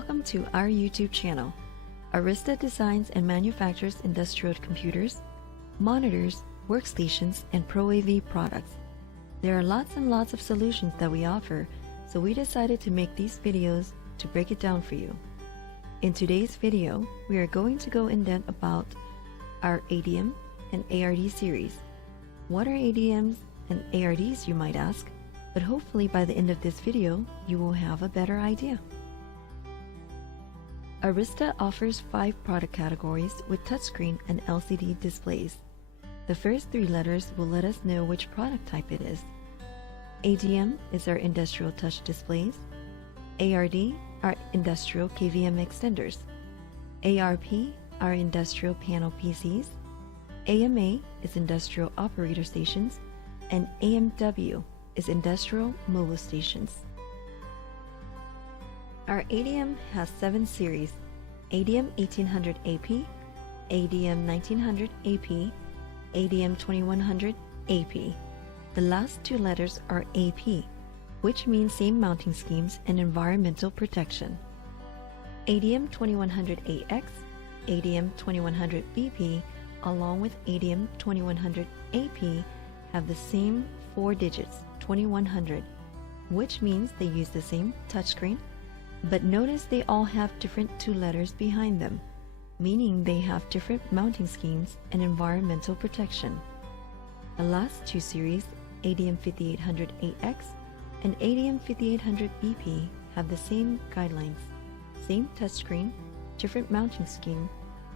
Welcome to our YouTube channel. Arista designs and manufactures industrial computers, monitors, workstations, and Pro AV products. There are lots and lots of solutions that we offer, so we decided to make these videos to break it down for you. In today's video, we are going to go in depth about our ADM and ARD series. What are ADMs and ARDs, you might ask, but hopefully by the end of this video, you will have a better idea. Arista offers 5 product categories with touchscreen and LCD displays. The first 3 letters will let us know which product type it is. ADM is our industrial touch displays. ARD are industrial KVM extenders. ARP are industrial panel PCs. AMA is industrial operator stations, and AMW is industrial mobile stations. Our ADM has 7 series: ADM 1800 AP, ADM 1900 AP, ADM 2100 AP. The last 2 letters are AP, which means same mounting schemes and environmental protection. ADM 2100 AX, ADM 2100 BP, along with ADM 2100 AP have the same 4 digits, 2100, which means they use the same touchscreen. But notice they all have different 2 letters behind them, meaning they have different mounting schemes and environmental protection. The last 2 series, ADM 5800 AX and ADM 5800 BP, have the same guidelines, same touchscreen, different mounting scheme,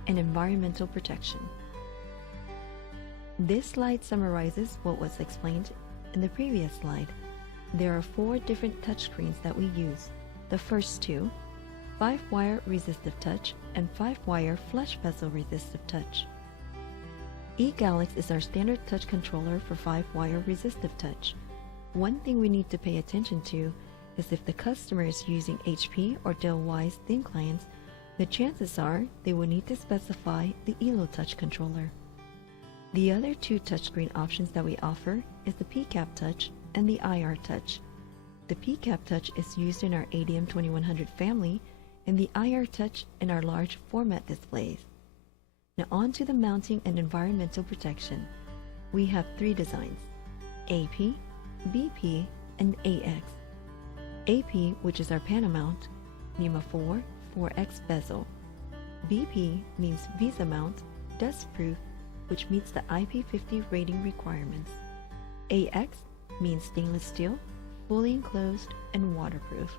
and environmental protection. This slide summarizes what was explained in the previous slide. There are 4 different touchscreens that we use. The first 2, 5-wire resistive touch and 5-wire flush bezel resistive touch. eGalax is our standard touch controller for 5-wire resistive touch. One thing we need to pay attention to is if the customer is using HP or Dell Wise thin clients, the chances are they will need to specify the ELO touch controller. The other 2 touchscreen options that we offer is the PCAP touch and the IR touch. The PCAP touch is used in our ADM 2100 family and the IR touch in our large format displays. Now on to the mounting and environmental protection. We have 3 designs: AP, BP, and AX. AP, which is our panel mount, NEMA 4, 4X bezel. BP means Visa mount, dust-proof, which meets the IP50 rating requirements. AX means stainless steel, fully enclosed, and waterproof.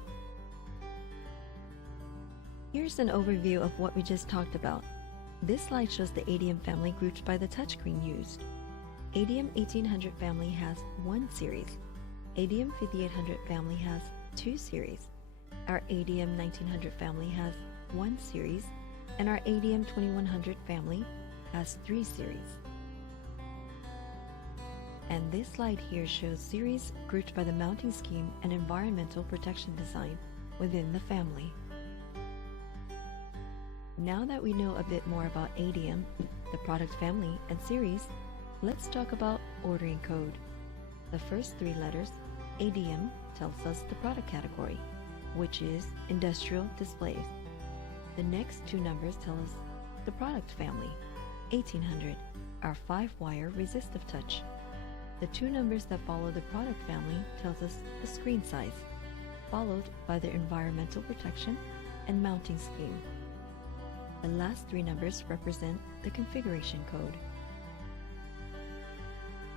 Here's an overview of what we just talked about. This slide shows the ADM family grouped by the touchscreen used. ADM 1800 family has 1 series. ADM 5800 family has 2 series. Our ADM 1900 family has 1 series, and our ADM 2100 family has 3 series. And this slide here shows series grouped by the mounting scheme and environmental protection design within the family. Now that we know a bit more about ADM, the product family, and series, let's talk about ordering code. The first 3 letters, ADM, tells us the product category, which is industrial displays. The next 2 numbers tell us the product family, 1800, our 5-wire resistive touch. The 2 numbers that follow the product family tells us the screen size, followed by the environmental protection and mounting scheme. The last 3 numbers represent the configuration code.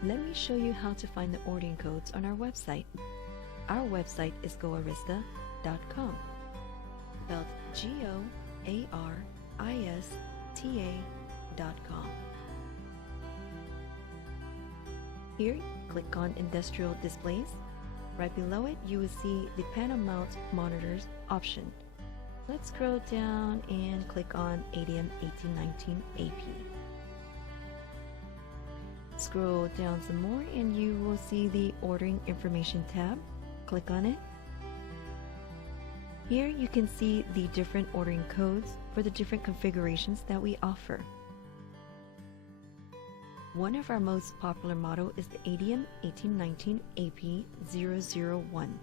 Let me show you how to find the ordering codes on our website. Our website is goarista.com, spelled GOARISTA.com. Here, click on Industrial Displays. Right below it, you will see the panel mount monitors option. Let's scroll down and click on ADM 1819 AP. Scroll down some more and you will see the Ordering Information tab. Click on it. Here you can see the different ordering codes for the different configurations that we offer. One of our most popular model is the ADM 1819 AP001.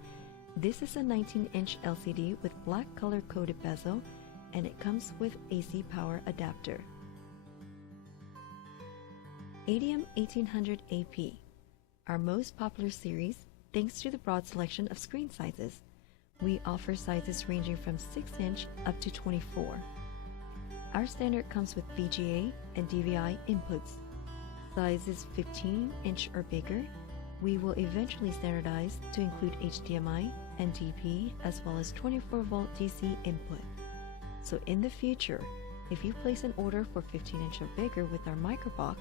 This is a 19-inch LCD with black color-coded bezel, and it comes with AC power adapter. ADM 1800 AP, our most popular series thanks to the broad selection of screen sizes. We offer sizes ranging from 6-inch up to 24. Our standard comes with VGA and DVI inputs. Sizes 15-inch or bigger, we will eventually standardize to include HDMI and DP as well as 24-volt DC input. So in the future, if you place an order for 15-inch or bigger with our microbox,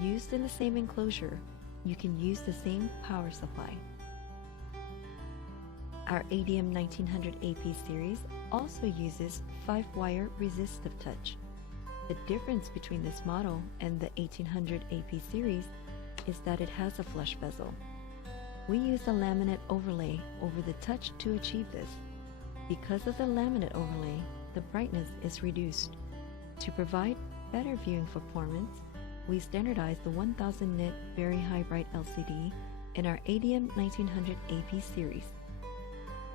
used in the same enclosure, you can use the same power supply. Our ADM 1900 AP series also uses 5-wire resistive touch. The difference between this model and the 1800 AP series is that it has a flush bezel. We use a laminate overlay over the touch to achieve this. Because of the laminate overlay, the brightness is reduced. To provide better viewing performance, we standardized the 1000 nit very high bright LCD in our ADM 1900 AP series.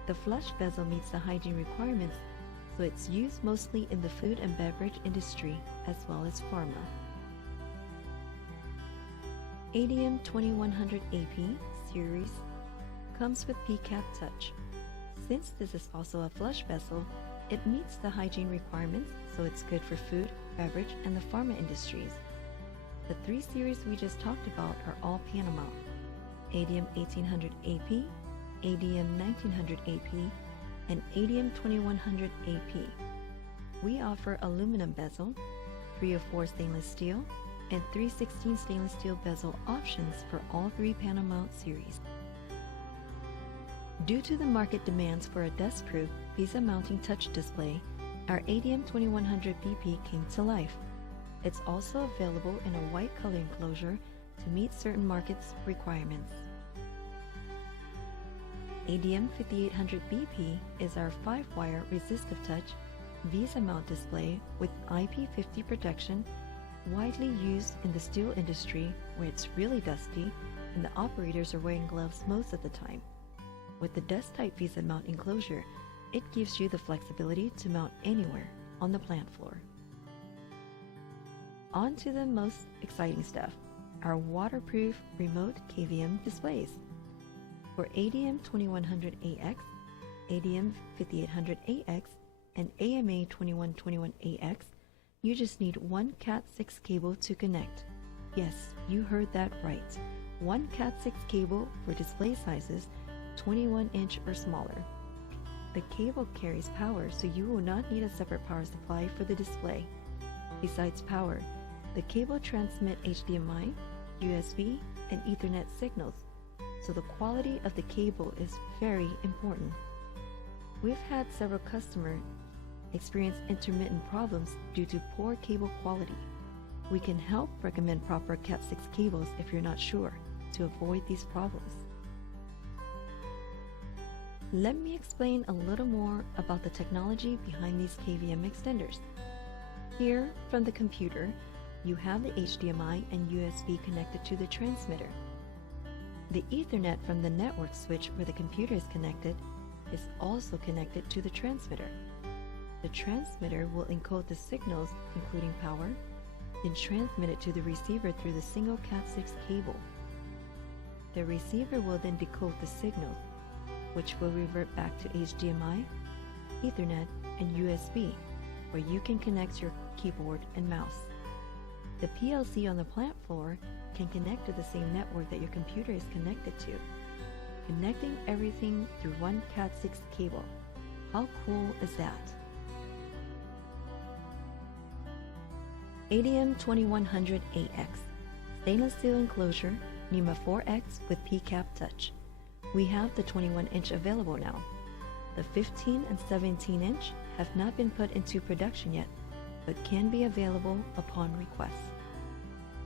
The flush bezel meets the hygiene requirements, so it's used mostly in the food and beverage industry as well as pharma. ADM 2100 AP series comes with PCAP touch. Since this is also a flush bezel, it meets the hygiene requirements, so it's good for food, beverage, and the pharma industries. The 3 series we just talked about are all panel mount: ADM 1800 AP, ADM 1900 AP, and ADM 2100 AP. We offer aluminum bezel, 304 stainless steel, and 316 stainless steel bezel options for all 3 panel mount series. Due to the market demands for a dust-proof VESA mounting touch display, our ADM 2100 BP came to life. It's also available in a white color enclosure to meet certain markets' requirements. ADM 5800 BP is our 5-wire resistive touch VESA mount display with IP50 protection, widely used in the steel industry where it's really dusty and the operators are wearing gloves most of the time. With the dust-type VESA mount enclosure, it gives you the flexibility to mount anywhere on the plant floor. On to the most exciting stuff, our waterproof remote KVM displays. For ADM 2100AX, ADM 5800AX, and AMA 2121AX, you just need one Cat6 cable to connect. Yes, you heard that right. One Cat6 cable for display sizes 21-inch or smaller. The cable carries power, so you will not need a separate power supply for the display. Besides power, the cable transmits HDMI, USB, and Ethernet signals, so the quality of the cable is very important. We've had several customers experience intermittent problems due to poor cable quality. We can help recommend proper Cat6 cables if you're not sure, to avoid these problems. Let me explain a little more about the technology behind these KVM extenders. Here, from the computer, you have the HDMI and USB connected to the transmitter. The Ethernet from the network switch where the computer is connected is also connected to the transmitter. The transmitter will encode the signals, including power, then transmit it to the receiver through the single Cat6 cable. The receiver will then decode the signal, which will revert back to HDMI, Ethernet, and USB, where you can connect your keyboard and mouse. The PLC on the plant floor can connect to the same network that your computer is connected to, connecting everything through one Cat6 cable. How cool is that? ADM 2100AX, stainless steel enclosure, NEMA 4X with PCAP touch. We have the 21-inch available now. The 15 and 17-inch have not been put into production yet, but can be available upon request.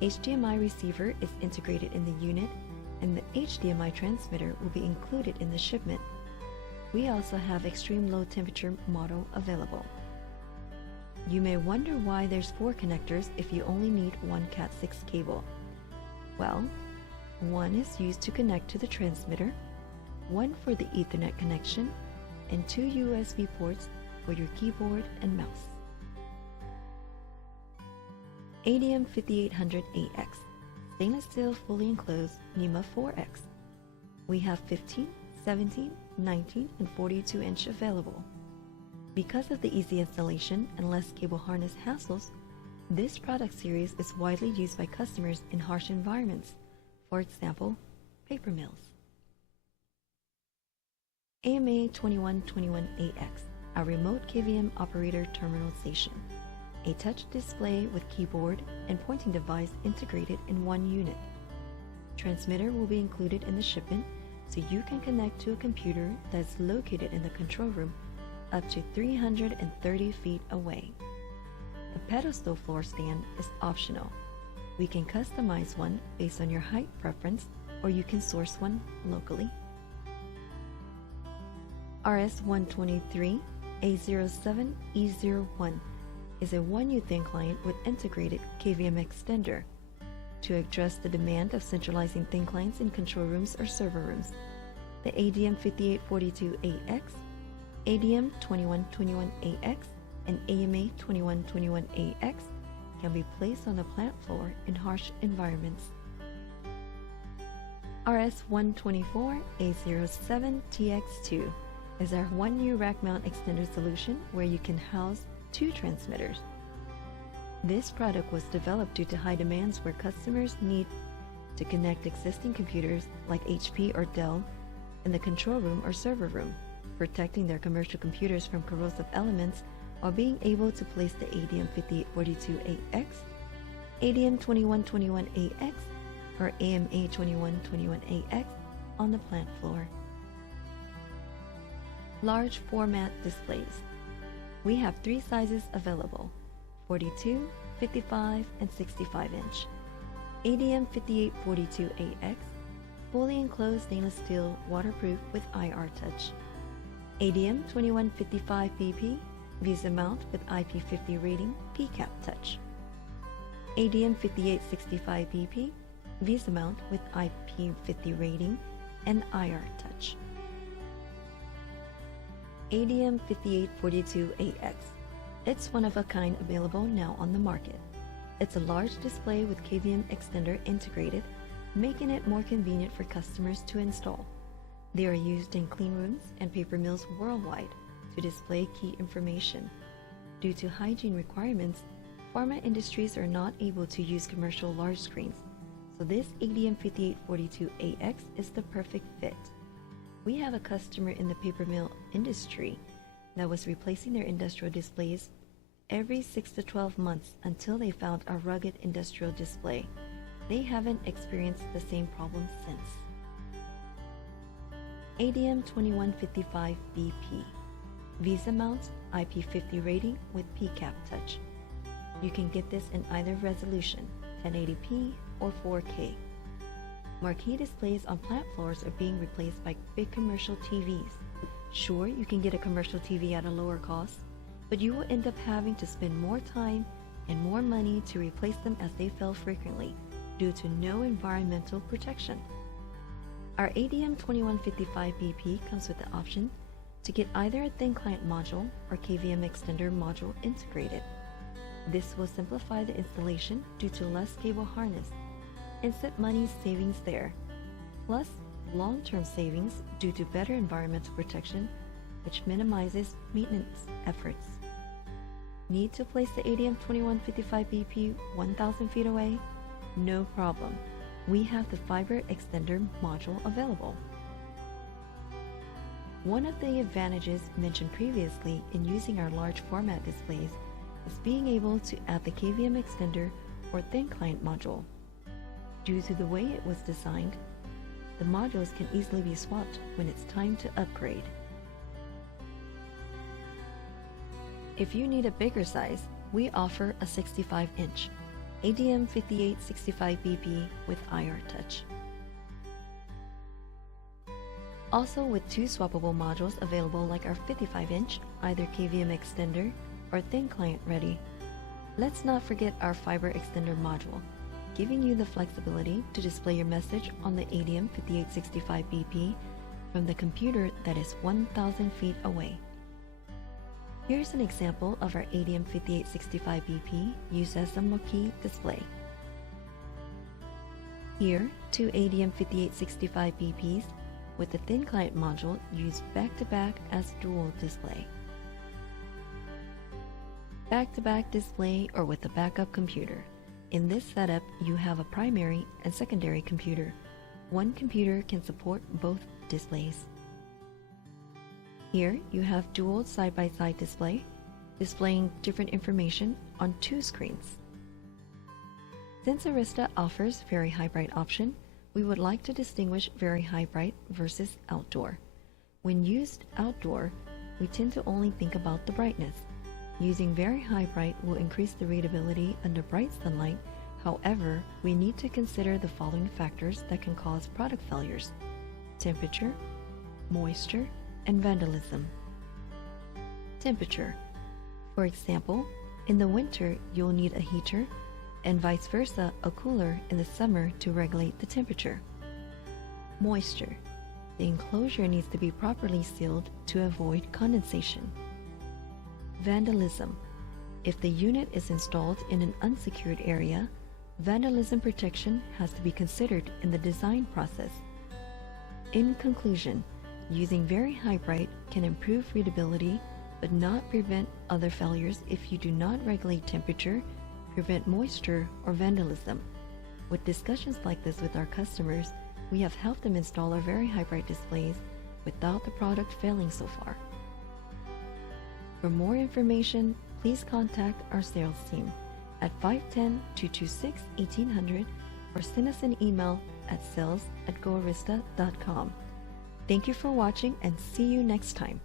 HDMI receiver is integrated in the unit, and the HDMI transmitter will be included in the shipment. We also have extreme low temperature model available. You may wonder why there's 4 connectors if you only need one Cat6 cable. Well, one is used to connect to the transmitter, one for the Ethernet connection, and 2 USB ports for your keyboard and mouse. ADM 5800AX, stainless steel fully enclosed NEMA 4X. We have 15, 17, 19, and 42 inch available. Because of the easy installation and less cable harness hassles, this product series is widely used by customers in harsh environments, for example, paper mills. AMA 2121AX, a remote KVM operator terminal station. A touch display with keyboard and pointing device integrated in one unit. Transmitter will be included in the shipment, so you can connect to a computer that's located in the control room up to 330 feet away. The pedestal floor stand is optional. We can customize one based on your height preference, or you can source one locally. RS-123A07E01 is a 1U thin client with integrated KVM Extender to address the demand of centralizing thin clients in control rooms or server rooms. The ADM 5842AX, ADM 2121AX, and AMA 2121AX can be placed on the plant floor in harsh environments. RS-124A07TX2 is our 1U rack mount extender solution where you can house 2 transmitters. This product was developed due to high demands where customers need to connect existing computers like HP or Dell in the control room or server room, protecting their commercial computers from corrosive elements while being able to place the ADM 5842AX, ADM 2121AX, or AMA 2121AX on the plant floor. Large format displays. We have 3 sizes available: 42, 55, and 65 inch. ADM 5842AX, fully enclosed stainless steel, waterproof with IR touch. ADM 2155BP, Visa mount with IP50 rating, PCAP touch. ADM 5865BP, Visa mount with IP50 rating and IR touch. ADM 5842AX. It's one of a kind available now on the market. It's a large display with KVM Extender integrated, making it more convenient for customers to install. They are used in clean rooms and paper mills worldwide to display key information. Due to hygiene requirements, pharma industries are not able to use commercial large screens, so this ADM 5842AX is the perfect fit. We have a customer in the paper mill industry that was replacing their industrial displays every 6 to 12 months until they found a rugged industrial display. They haven't experienced the same problem since. ADM 2155BP, Visa mounts, IP50 rating with PCAP touch. You can get this in either resolution, 1080p or 4K. Marquee displays on plant floors are being replaced by big commercial TVs. Sure, you can get a commercial TV at a lower cost, but you will end up having to spend more time and more money to replace them as they fail frequently due to no environmental protection. Our ADM 2155BP comes with the option to get either a thin client module or KVM Extender module integrated. This will simplify the installation due to less cable harness, instant money savings there, plus long-term savings due to better environmental protection, which minimizes maintenance efforts. Need to place the ADM 2155BP 1,000 feet away? No problem. We have the fiber extender module available. One of the advantages mentioned previously in using our large format displays is being able to add the KVM Extender or thin client module. Due to the way it was designed, the modules can easily be swapped when it's time to upgrade. If you need a bigger size, we offer a 65-inch ADM 5865BP with IR touch. Also with 2 swappable modules available like our 55-inch, either KVM Extender or thin client ready. Let's not forget our fiber extender module, giving you the flexibility to display your message on the ADM 5865BP from the computer that is 1,000 feet away. Here's an example of our ADM 5865BP used as a marquee display. Here, two ADM 5865BPs with the thin client module used back-to-back as dual display. Back-to-back display or with a backup computer. In this setup, you have a primary and secondary computer. One computer can support both displays. Here, you have dual side-by-side display, displaying different information on two screens. Since Arista offers very high bright option, we would like to distinguish very high bright versus outdoor. When used outdoor, we tend to only think about the brightness. Using very high bright will increase the readability under bright sunlight. However, we need to consider the following factors that can cause product failures: temperature, moisture, and vandalism. Temperature. For example, in the winter, you'll need a heater, and vice versa, a cooler in the summer to regulate the temperature. Moisture. The enclosure needs to be properly sealed to avoid condensation. Vandalism. If the unit is installed in an unsecured area, vandalism protection has to be considered in the design process. In conclusion, using very high bright can improve readability but not prevent other failures if you do not regulate temperature, prevent moisture, or vandalism. With discussions like this with our customers, we have helped them install our very high bright displays without the product failing so far. For more information, please contact our sales team at 510-226-1800 or send us an email at sales@goarista.com. Thank you for watching and see you next time.